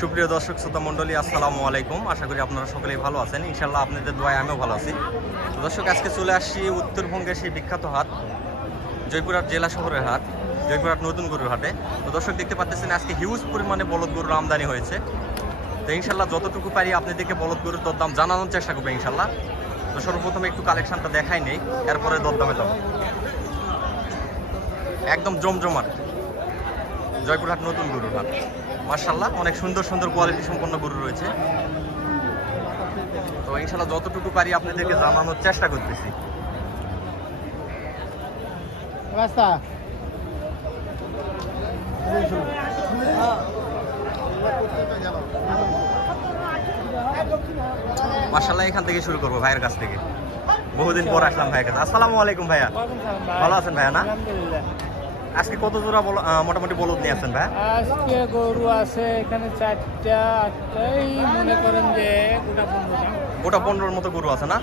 সুপ্রিয় দর্শক শ্রোতা মণ্ডলী, আসসালামু আলাইকুম। আশা করি আপনারা সকলেই ভালো আছেন। ইনশাল্লাহ আপনাদের দোয়ায় আমিও ভালো আছি। তো দর্শক, আজকে চলে আসছি উত্তরবঙ্গের সেই বিখ্যাত হাট, জয়পুরহাট জেলা শহরের হাট, জয়পুরহাট নতুন গরুর হাটে। তো দর্শক, দেখতে পাচ্ছেন আজকে হিউজ পরিমাণে বলদ গরুর আমদানি হয়েছে। তো ইনশাল্লাহ যতটুকু পারি আপনাদেরকে বলদ গরুর দরদাম জানানোর চেষ্টা করবো ইনশাল্লাহ। তো সর্বপ্রথমে একটু কালেকশনটা দেখাই নেই, এরপরে দরদামে যাবো। একদম জমজমাট জয়পুরহাট নতুন গরুর হাট। মাশাআল্লাহ, অনেক সুন্দর সুন্দর কোয়ালিটি সম্পন্ন গরু রয়েছে। তো ইনশাআল্লাহ যতটুকু পারি আপনাদেরকে জানানোর চেষ্টা করতেছি। মাশাআল্লাহ, এখান থেকে শুরু করবো ভাইয়ের কাছ থেকে। বহুদিন পর আসলাম ভাইয়ের কাছে। আসসালামু আলাইকুম ভাইয়া, ভালো আছেন ভাইয়া? না, আজকে কত জোড়া মোটামুটি বলদ নিয়ে আসছেন ভাই? আজকে গরু আছে এখানে 4টা 8টাই, মনে করেন যে গোটা 15-র মতো গরু আছে না?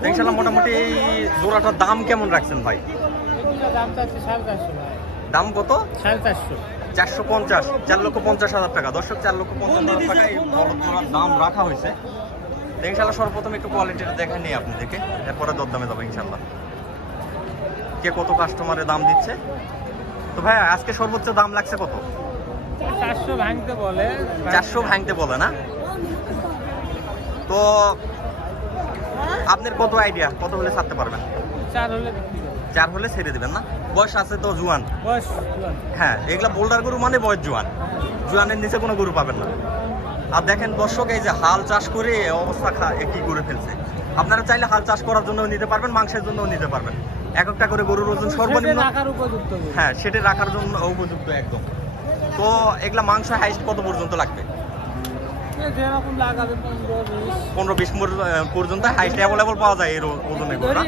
তো ইনশাআল্লাহ মোটামুটি এই জোড়াটার দাম কেমন রাখছেন ভাই? এগুলো দাম চাচ্ছে 450 ভাই। দাম কত? 450। 450, 4,50,000 টাকা। দর্শক, 4,50,000 টাকা এই বলদ জোড়ার দাম রাখা হয়েছে। তো ইনশাআল্লাহ সর্বপ্রথম একটু কোয়ালিটিটা দেখে নিই আপনাদেরকে, এরপরে দরদামে যাবো ইনশাআল্লাহ। কে কত কাস্টমারের দাম দিচ্ছে? তো ভাই, আজকে সর্বোচ্চ দাম লাগছে কত? 400 ভাঙতে বলে। 400 ভাঙতে বলে না? তো আপনার কত আইডিয়া, কত হলে ছাড়তে পারবেন? 4 হলে বিক্রি করব। 4 হলে ছেড়ে দেবেন না? বয়স আছে তো জুয়ান? বয়স হ্যাঁ, এগুলা বোল্ডার গরু মানে বয়স জুয়ান। জুয়ানের নিচে কোনো গরু পাবেন না। আর দেখেন দর্শক, এই যে হাল চাষ করে অবস্থা কি করে ফেলছে। আপনারা চাইলে হাল চাষ করার জন্য নিতে পারবেন, মাংসের জন্য নিতে পারবেন। এক একটা করে গরুর ওজন সর্বনিম্ন রাখার উপযুক্ত। হ্যাঁ, সেটা রাখার জন্য উপযুক্ত একদম। তো এগুলা মাংস হাইস্ট কত পর্যন্ত লাগবে? যেরকম লাগাবে 15-20 পর্যন্ত হাইস্ট অ্যাভেলেবল পাওয়া যায় এর ওজনের গরু।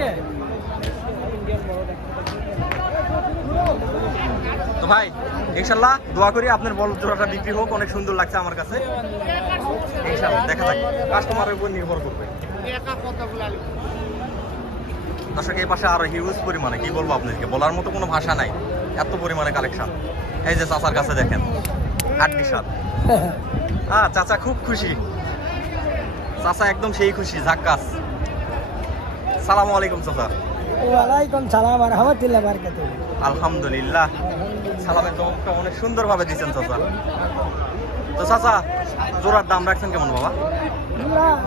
তো ভাই, ইনশাল্লাহ দোয়া করি আপনার বলদ জোড়াটা বিক্রি হোক। অনেক সুন্দর লাগছে আমার কাছে। ইনশাল্লাহ দেখা যাক, কাস্টমারের উপর নির্ভর করবে। দর্শক, এই পাশে আরো হিউজ পরিমাণে, কি বলবো আপনাদেরকে, বলার মতো কোনো ভাষা নাই, এত পরিমাণে কালেকশন। এই যে চাচার কাছে দেখেন, 8 বিশাল। হ্যাঁ, চাচা খুব খুশি। চাচা একদম সেই খুশি, ঝাক্কাস। সালামু আলাইকুম চাচা। ওয়ালাইকুম সালাম আর রাহমাতুল্লাহ বারাকাতুহু। আলহামদুলিল্লাহ, সালামের জবাবটা অনেক সুন্দরভাবে দিচ্ছেন চাচা। তো চাচা, জোড়ার দাম রাখছেন কেমন বাবা?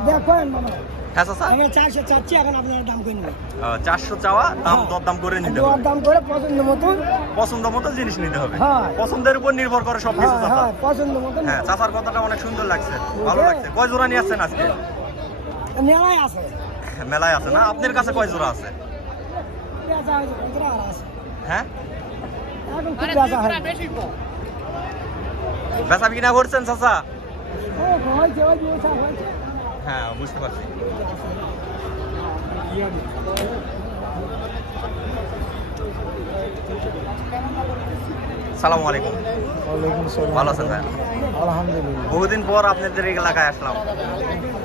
দেখেন বাবা, হ্যাঁ চাচা, আমি 400 চাচ্ছি, এখন আপনার দাম করে নেবেন। 400 চাওয়া, দাম দরদাম করে নিতে হবে। দাম করে পছন্দ মতো জিনিস নিতে হবে। হ্যাঁ। পছন্দের উপর নির্ভর করে সবকিছু চাচা। হ্যাঁ, পছন্দ মতো। হ্যাঁ, চাচার কথাটা অনেক সুন্দর লাগছে, ভালো লাগছে। কয় জোড়া নিয়ে আসছেন আজকে? মেলায় আছে। মেলায় আছে না? আপনার কাছে কয় জোড়া আছে? হ্যাঁ, এখন খুব বেচা হয়। বেচা বিক্রি করছেন চাচা? হয়েছে। হ্যাঁ, বুঝতে পারছি। সালামু আলাইকুম। ওয়ালাইকুম আসসালাম। ভালো আছেন ভাই? আলহামদুলিল্লাহ। বহুদিন পর আপনাদের এই এলাকায় আসলাম,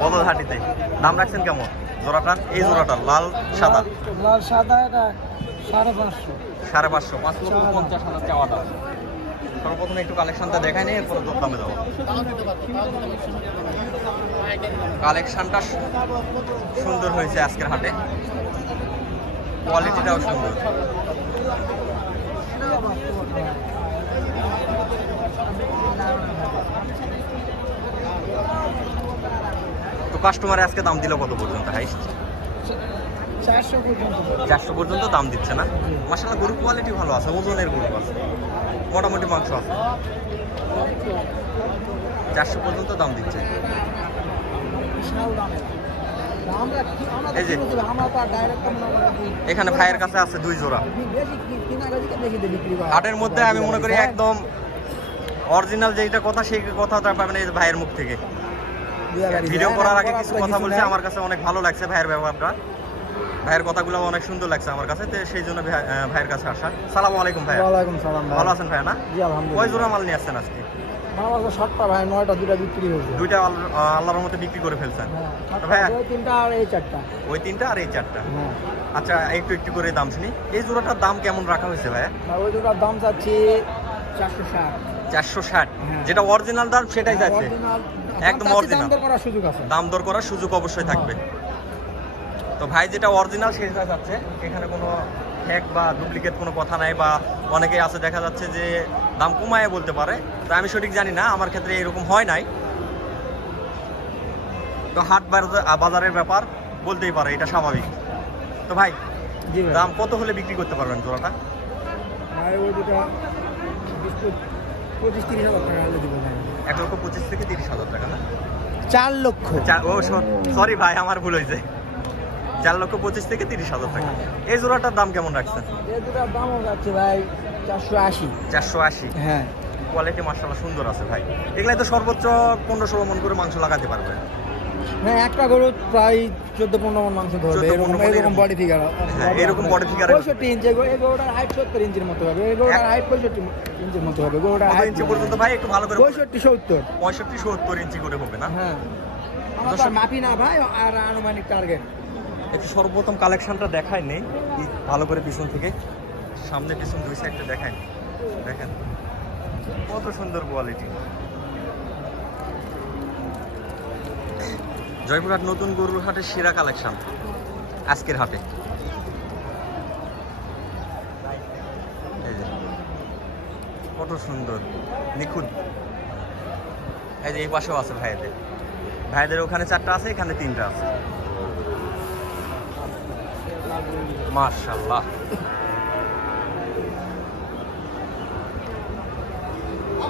বলদহাটিতে। দাম রাখছেন কেমন জোড়াটার? এই জোড়াটার লাল সাদা। লাল সাদা এটা 550। 550, 5,50,000 চাওয়াটা। সর্বপ্রথমে একটু কালেকশনটা দেখাই নেই, এরপরে দরদামে যাবো। কালেকশনটা সুন্দর হয়েছে আজকের হাটে, কোয়ালিটিটাও সুন্দর। তো কাস্টমারে আজকে দাম দিল কত পর্যন্ত? হাইস্ট 400 পর্যন্ত। 400 পর্যন্ত দাম দিচ্ছে না? মাশাআল্লাহ, গরু কোয়ালিটি ভালো আছে, ওজনের গরু আছে, মোটামুটি মাংস আছে। 400 পর্যন্ত দাম দিচ্ছে। এই যে এখানে ভাইয়ের কাছে আছে 2 জোড়া। হাটের মধ্যে আমি মনে করি একদম অরিজিনাল যেটা কথা, সেই কথাটা পাবেন এই ভাইয়ের মুখ থেকে। ভিডিও করার আগে কিছু কথা বলছে, আমার কাছে অনেক ভালো লাগছে ভাইয়ের ব্যবহারটা। ভাইয়ের কথাগুলো অনেক সুন্দর লাগছে আমার কাছে, তো সেই জন্য ভাইয়ের কাছে আসা। সালামু আলাইকুম ভাই। ওয়ালাইকুম সালাম। ভালো আছেন ভাই? না, জি আলহামদুলিল্লাহ। কয় জোড়া মাল নিয়ে আসছেন আজকে? মাল আছে 7টা ভাই, 9টা 2টা বিক্রি হয়েছে। 2টা আল্লাহর মতো বিক্রি করে ফেলছেন। তো ভাইয়া, ওই 3টা আর এই 4টা। ওই 3টা আর এই 4টা। হ্যাঁ। আচ্ছা, একটু একটু করে দাম শুনি। এই জোড়াটার দাম কেমন রাখা হয়েছে ভাইয়া? ওই জোড়ার দাম চাচ্ছি 460। 460, হ্যাঁ। যেটা অরিজিনাল দাম সেটাই যাচ্ছে। Original, একদম দাম original। দর করার সুযোগ আছে। দাম দর করার সুযোগ অবশ্যই থাকবে। তো ভাই যেটা অরিজিনাল সেটা যাচ্ছে, এখানে কোনো ফেক বা ডুপ্লিকেট কোনো কথা নাই, বা অনেকেই আছে দেখা যাচ্ছে যে দাম কমায় বলতে পারে, তো আমি সঠিক জানি না, আমার ক্ষেত্রে এরকম হয় নাই। তো হাট বাজারের ব্যাপার, বলতেই পারে, এটা স্বাভাবিক। তো ভাই জি ভাই। দাম কত হলে বিক্রি করতে পারবেন জোড়াটা? ভাই ওই দুটো 25-30 হাজার টাকা হলে দিব ভাই। 1,25,000 থেকে 30,000 টাকা না? 4 লক্ষ। ও সরি ভাই, আমার ভুল হয়েছে। 4,25,000 থেকে 30,000 টাকা। এই জোড়াটার দাম কেমন রাখছেন? এই দুটার দামও যাচ্ছে ভাই 480। 480। হ্যাঁ কোয়ালিটি মাশাআল্লাহ সুন্দর আছে ভাই। এগুলাই তো সর্বোচ্চ 15-16 মণ করে মাংস লাগাতে পারবে। হ্যাঁ, একটা গরু প্রায় 14-15 মণ মাংস ধরবে। 14-15 মণ এরকম বডি ফিগার। হ্যাঁ, এরকম body figure। 65 ইঞ্চি, এই গরুটার হাইট 70 ইঞ্চির মতো হবে। এই গরুটার হাইট 65 ইঞ্চির মতো হবে। গরুটার কত হাইট ইঞ্চি পর্যন্ত ভাই একটু ভালো করে? 65-70। 65-70 ইঞ্চি করে হবে না? হ্যাঁ, আমার তো মাপি না ভাই, আর আনুমানিক টার্গেট। একটু সর্বপ্রথম কালেকশনটা দেখায় নেই ভালো করে, পিছন থেকে সামনে পিছন দুই সাইডটা দেখায়। দেখেন কত সুন্দর কোয়ালিটি। জয়পুরহাট নতুন গরুর হাটের সেরা কালেকশন আজকের হাটে। এই যে কত সুন্দর নিখুঁত। এই যে এই পাশেও আছে ভাইদের, ভাইদের ওখানে 4টা আছে, এখানে 3টা আছে। মাশাআল্লাহ,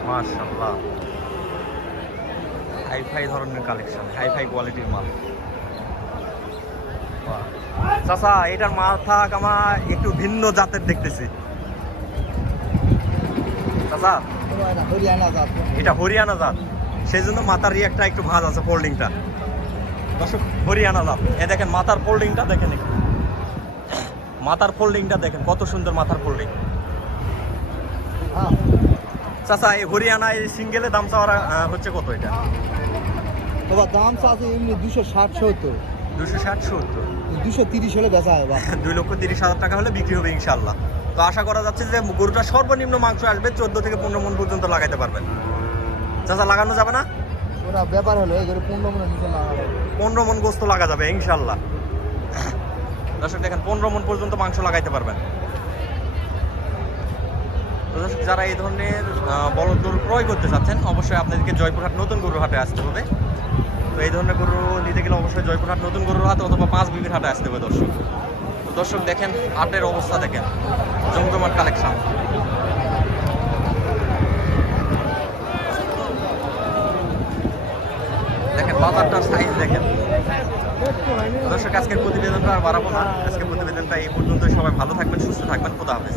মাশাআল্লাহ, হাইফাই ধরনের কালেকশন, হাইফাই কোয়ালিটির মাল। বাহ। চাচা, এটার মাথা কামা একটু ভিন্ন জাতের দেখতেছি। চাচা, এটা হরিয়ানা জাত, সেই জন্য মাথার রিয়াকটা একটু ভাঁজ আছে, ফোল্ডিংটা। দর্শক, হরিয়ানা জাত। এ দেখেন মাথার ফোল্ডিংটা দেখেন, একটু মাথার ফোল্ডিংটা দেখেন, কত সুন্দর মাথার ফোল্ডিং। চাচা, এই হরিয়ানা এই সিঙ্গেলে দাম চাওয়ার হচ্ছে কত? এটা বাবা দাম আছে এমনি 260-70। 260-70, 230 হলে বেচা হয় বা 2,30,000 টাকা হলে বিক্রি হবে ইনশাল্লাহ। তো আশা করা যাচ্ছে যে গরুটা সর্বনিম্ন মাংস আসবে 14 থেকে 15 মণ পর্যন্ত লাগাইতে পারবেন। চাচা, লাগানো যাবে না? ওরা ব্যাপার হলো এই গরু 15 মণ নিচে লাগাবে। 15 মণ গোস্ত লাগা যাবে ইনশাল্লাহ। দর্শক দেখেন, 15 মণ পর্যন্ত মাংস লাগাইতে পারবেন। তো দর্শক, যারা এই ধরনের বলদ গরু ক্রয় করতে চাচ্ছেন, অবশ্যই আপনাদেরকে জয়পুরহাট নতুন গরুর হাটে আসতে হবে। তো এই ধরনের গরু নিতে গেলে অবশ্যই জয়পুরহাট নতুন গরুর হাটে অথবা 5 বিবির হাটে আসতে হবে দর্শক। তো দর্শক দেখেন, হাটের অবস্থা দেখেন, জমজমাট কালেকশন। দেখেন বাজারটার সাইজ দেখেন। দর্শক, আজকের প্রতিবেদনটা আর বাড়াবো না, আজকের প্রতিবেদনটা এই পর্যন্ত। সবাই ভালো থাকবেন, সুস্থ থাকবেন, খোদা হাফেজ।